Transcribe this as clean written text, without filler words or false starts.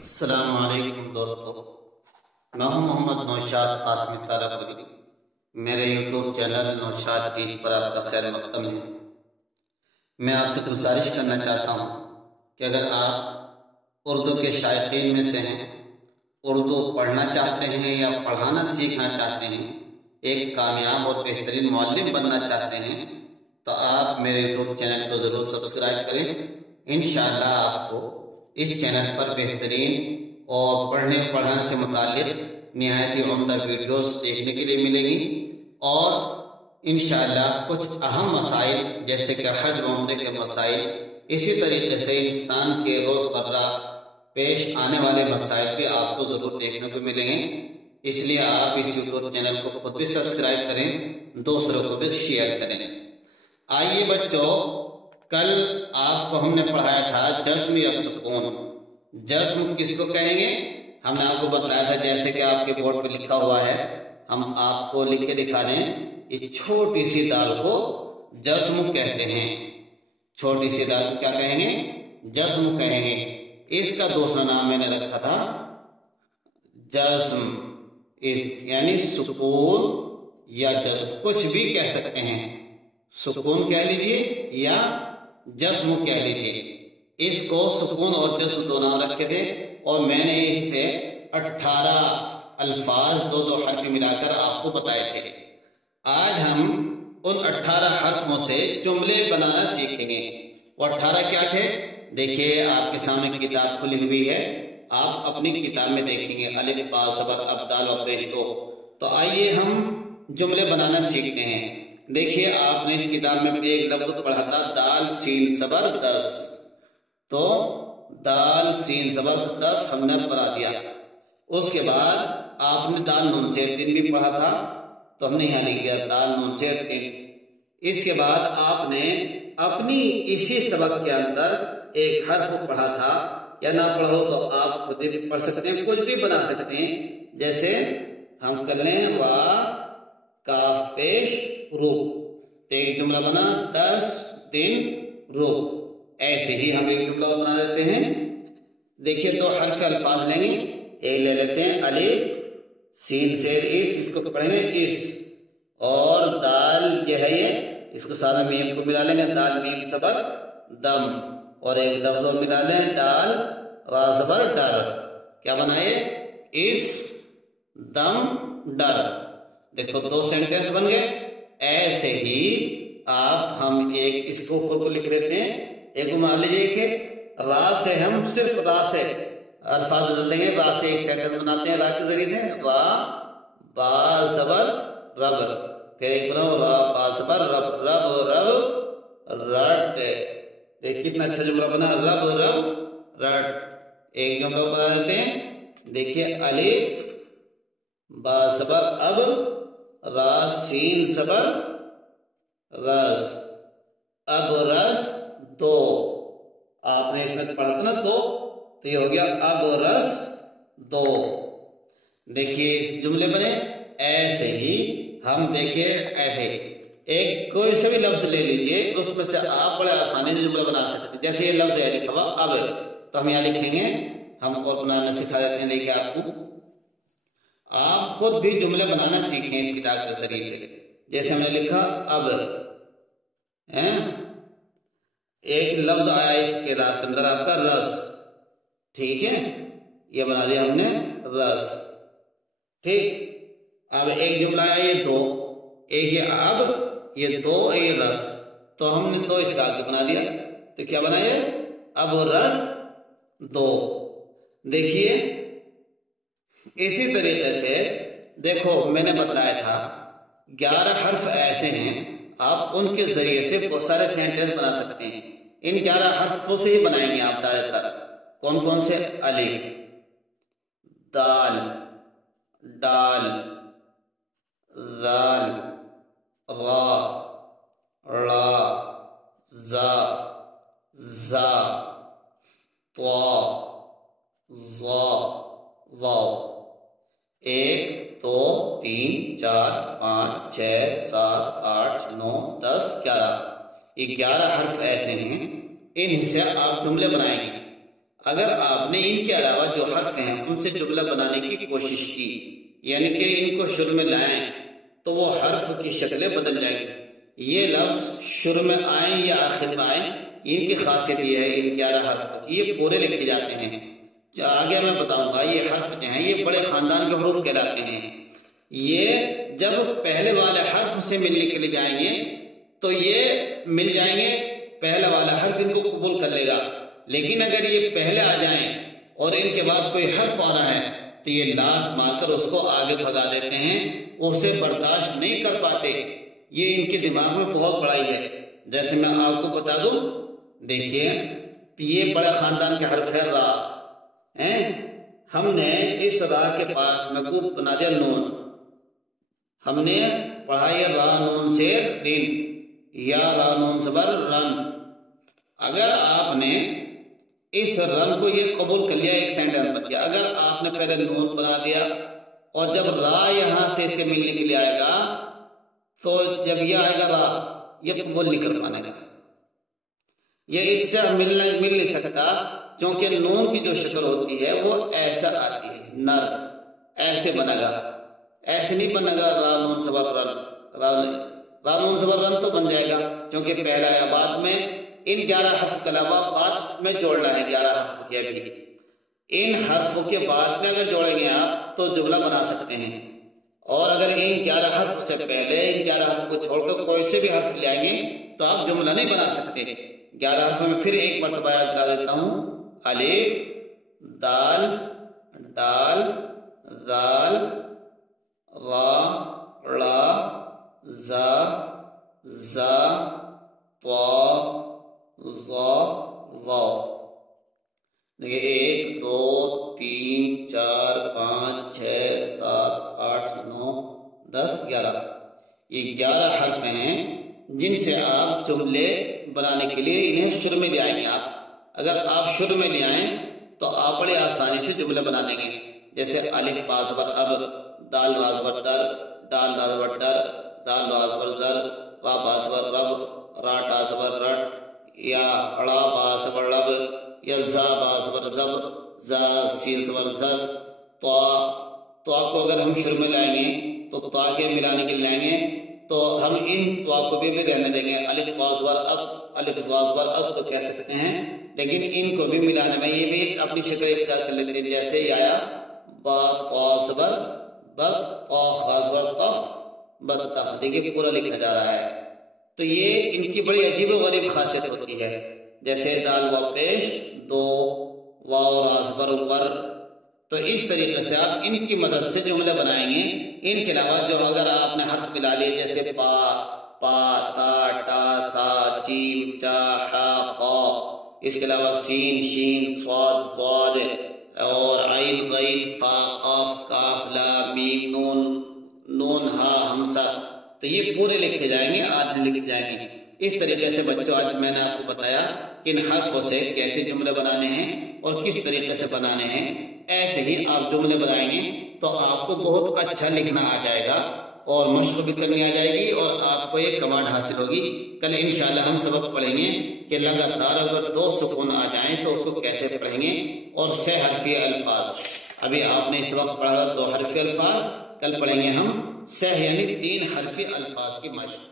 السلام علیکم دوستو، میں ہوں محمد نوشاد قاسمی تارپوری۔ میرے یوٹیوب چینل نوشاد ٹیچ پر آپ کا خیر مقدم ہے۔ میں آپ سے گزارش کرنا چاہتا ہوں کہ اگر آپ اردو کے شائقین میں سے ہیں، اردو پڑھنا چاہتے ہیں یا پڑھانا سیکھنا چاہتے ہیں، ایک کامیاب اور بہترین معلم بننا چاہتے ہیں، تو آپ میرے یوٹیوب چینل کو ضرور سبسکرائب کریں۔ انشاءاللہ آپ کو اس چینل پر بہترین اور پڑھنے پڑھانے سے متعلق نہایت ہی عمدہ ویڈیوز دیکھنے کے لیے ملیں گی، اور انشاءاللہ کچھ اہم مسائل جیسے کہ حج و عمرے کے مسائل، اسی طریقے سے انسان کے روزمرہ پیش آنے والے مسائل بھی آپ کو ضرور دیکھنے کو ملیں گے۔ اس لیے آپ اس یوٹیوب چینل کو خود بھی سبسکرائب کریں، دوسروں کو بھی شیئر کریں۔ آئیے بچوں، کل آپ کو ہم نے پڑھایا تھا جسم یا سکون۔ جسم کس کو کہیں گے؟ ہم نے آپ کو بتایا تھا، جیسے کہ آپ کے بورڈ پہ لکھا ہوا ہے، ہم آپ کو لکھ کے دکھا دیں، یہ چھوٹی سی دال کو جسم کہتے ہیں۔ چھوٹی سی دال کو کیا کہیں گے؟ جسم کہیں گے۔ اس کا دوسرا نام میں نے رکھا تھا جسم، یعنی سکون یا جسم، کچھ بھی کہہ سکتے ہیں۔ سکون کہہ لیجئے یا جسم کہہ لیجئے۔ اس کو سکون اور جسم دو نام رکھے تھے، اور میں نے اس سے 18 الفاظ دو حرف ملا کر آپ کو بتائے تھے۔ آج ہم ان 18 حرفوں سے جملے بنانا سیکھیں گے۔ وہ 18 کیا تھے؟ دیکھیے آپ کے سامنے کتاب کھلی ہوئی ہے، آپ اپنی کتاب میں دیکھیں گے الف با زبر ابدال و پیش دو۔ تو آئیے ہم جملے بنانا سیکھتے ہیں۔ دیکھیے آپ نے اس کتاب میں ایک لفظ پڑھا تھا دال سین زبر 10، تو دال سین زبر 10 ہم نے پڑھا دیا۔ اس کے بعد آپ نے دال نون زیر 3 بھی پڑھا تھا، تو ہم نے یہاں لکھ دیا دال نون زیر 3۔ اس کے بعد آپ نے اپنی اسی سبق کے اندر ایک حرف پڑھا تھا، یا نہ پڑھا ہو تو آپ خود بھی پڑھ سکتے ہیں، کچھ بھی بنا سکتے ہیں۔ جیسے ہم کر لیں را کاف پیش رو، تو ایک جملہ بنا 10 دن رو۔ ایسے ہی ہم ایک جملہ بنا دیتے ہیں۔ دیکھیے دو حرف الفاظ لیں گے، ایک لے لیتے ہیں الف سین زیر اس کو پڑھیں گے اس، اور دال یہ ہے، یہ اس کو سارا میم کو ملا لیں گے، دال میم زبر دم، اور ایک لفظ اور ملا لیں دال را زبر ڈر۔ کیا بنائے؟ اس دم ڈر۔ دیکھو دو سینٹینس بن گئے۔ ایسے ہی آپ ہم ایک اس کو اوپر کو لکھ دیتے ہیں، ایک مان لیجیے کہ را سے ہم صرف را سے الفاظ بدل دیں گے، را سے ایک سینٹینس بناتے ہیں را کے ذریعے سے، را با زبر رب، پھر ایک بناؤ را با زبر رب، رب رب رٹ۔ دیکھ کتنا اچھا جملہ بنا، رب رب رٹ۔ ایک جملہ بنا دیتے ہیں، دیکھیے الف با زبر اب، را سین زبر رز، اب رز دو۔ آپ نے اس میں پڑھا تھا نا دو، تو یہ ہو گیا اب رز دو۔ دیکھیے جملے بنے۔ ایسے ہی ہم دیکھیے، ایسے ایک کوئی سے بھی لفظ لے لیجئے، اس میں سے آپ بڑے آسانی سے جملہ بنا سکتے ہیں۔ جیسے یہ لفظ ہے لکھا ہوا اب، تو ہم یہاں لکھیں گے، ہم اور بنانا سکھا دیتے ہیں۔ دیکھیے آپ کو، آپ خود بھی جملے بنانا سیکھیں اس کتاب کے ذریعے سے۔ جیسے ہم نے لکھا اب، ایک لفظ آیا اس کے اندر آپ کا رس، ٹھیک ہے، یہ بنا دیا ہم نے رس، ٹھیک۔ اب ایک جملہ آیا یہ دو، ایک یہ اب، یہ دو، یہ رس، تو ہم نے دو اس کا آگے بنا دیا، تو کیا بنا یہ اب رس دو۔ دیکھیے اسی طریقے سے دیکھو میں نے بتایا تھا 11 حرف ایسے ہیں، آپ ان کے ذریعے سے بہت سارے سینٹینس بنا سکتے ہیں۔ ان 11 حرفوں سے ہی بنائیں گے آپ زیادہ تر۔ کون کون سے؟ الف، دال، ڈال، ذال، را، را، زا، زا، طا، ظا، واو۔ 1 2 3 4 5 6 7 8 9 10 11۔ یہ 11 حرف ایسے ہیں، ان سے آپ جملے بنائیں گے۔ اگر آپ نے ان کے علاوہ جو حرف ہیں ان سے جملہ بنانے کی کوشش کی، یعنی کہ ان کو شروع میں لائیں، تو وہ حرف کی شکلیں بدل جائیں گی۔ یہ لفظ شروع میں آئیں یا آخر میں آئیں، ان کی خاصیت یہ ہے ان 11 حرف یہ پورے لکھے جاتے ہیں۔ آگے میں بتاؤں گا یہ حرف جو ہیں یہ بڑے خاندان کے حروف کہلاتے ہیں۔ یہ جب پہلے والے حرف سے ملنے کے لیے جائیں گے تو یہ مل جائیں گے، پہلا والا حرف ان کو قبول کر لے گا، لیکن اگر یہ پہلے آ جائیں اور ان کے بعد کوئی حرف آنا ہے تو یہ لات مار کر اس کو آگے بھگا دیتے ہیں، اسے برداشت نہیں کر پاتے۔ یہ ان کے دماغ میں بہت بڑائی ہے۔ جیسے میں آپ کو بتا دوں، دیکھیے یہ بڑے خاندان کے حرف ہے را، ہم نے اس را کے پاس مقبول بنا دیا نون، ہم نے پڑھا یہ را نون سے رن یا را نون زبر رن۔ اگر آپ نے اس رن کو یہ قبول کر لیا، ایک سینٹنس بن گیا۔ اگر آپ نے پہلے نون بنا دیا اور جب را یہاں سے ملنے کے لیے آئے گا تو جب یہ آئے گا را، یہ قبول نہیں کر پانے گا، یہ اس سے مل نہیں سکتا، کیونکہ نون کی جو شکل ہوتی ہے وہ ایسا آتی ہے، نر ایسے بنے گا، ایسے نہیں بنے گا را نون زبر رن۔ را نون زبر رن تو بن جائے گا کیونکہ پہلا ہے، بعد میں ان 11 حرف کے علاوہ بعد میں جوڑنا ہے 11 حرف کے بھی۔ ان حرفوں کے بعد میں اگر جوڑیں گے آپ تو جملہ بنا سکتے ہیں، اور اگر ان 11 حرف سے پہلے ان 11 حرف کو چھوڑ کر کوئی سے بھی حرف لے آئیں گے تو آپ جملہ نہیں بنا سکتے۔ 11 حرفوں میں پھر ایک مرتبہ یاد کرا دیتا ہوں، الف، دال، دال، ذال، را، ڑا، زا، زا، طا، ظا، واو۔ دیکھیں 1 2 3 4 5 6 7 8 9 10 11، یہ 11 حرف ہیں جن سے آپ جملے بنانے کے لیے انہیں شروع میں لے آئیں گے۔ آپ اگر آپ شروع میں لے آئیں تو آپ بڑے آسانی سے جملے بنا دیں گے۔ جیسے الف با زبر اب، دال را زبر در، ڈال را زبر ڈر، دال را زبر در، را با زبر رب، را ٹا زبر رٹ، یا ڑا با زبر رب، یا زا با زبر زب، زا سین زبر زز، طا۔ طا کو اگر ہم شروع میں لائیں گے تو طا کے ملانے کے لیے لائیں گے تو ہم ان طا کو بھی رہنے دیں گے، الف با زبر اب، الف با زبر از تو کہہ سکتے ہیں، لیکن ان کو بھی ملانے میں یہ بھی اپنی شکل اختیار کر لیتے ہیں۔ جیسے یہ آیا با طا زبر بد، طا خا زبر طف، بدتخ، دیکھیے پورا لکھا جا رہا ہے۔ تو یہ ان کی بڑی عجیب و غریب خاصیت ہوتی ہے۔ جیسے دال واو پیش، دو، واو را زبر ور، تو اس طریقے سے آپ ان کی مدد سے جملے بنائیں گے۔ ان کے علاوہ جو اگر آپ نے حرف ملا لیے جیسے پا، پا، تا، ٹا، ثا، جیم، چا، حا، قا، اس کے علاوہ سین، شین، صاد، صاد، اور عین، غین، فا، قاف، کاف، لام، میم، نون، نون، ہا، ہمزہ، تو یہ پورے لکھے جائیں گے، آدھے لکھے جائیں گے۔ اس طریقے سے بچوں آج میں نے آپ کو بتایا کہ ان حرفوں سے کیسے جملے بنانے ہیں اور کس طریقے سے بنانے ہیں۔ ایسے ہی آپ جملے بنائیں گے تو آپ کو بہت اچھا لکھنا آ جائے گا اور مشق بھی کرنی آ جائے گی اور آپ کو ایک کمانڈ حاصل ہوگی۔ کل انشاءاللہ ہم سبق پڑھیں گے کہ لگاتار اگر 2 سکون آ جائیں تو اس کو کیسے پڑھیں گے، اور 6 حرفی الفاظ۔ ابھی آپ نے اس وقت پڑھا 2 حرفی الفاظ، کل پڑھیں گے ہم 6 یعنی 3 حرفی الفاظ کی مشق۔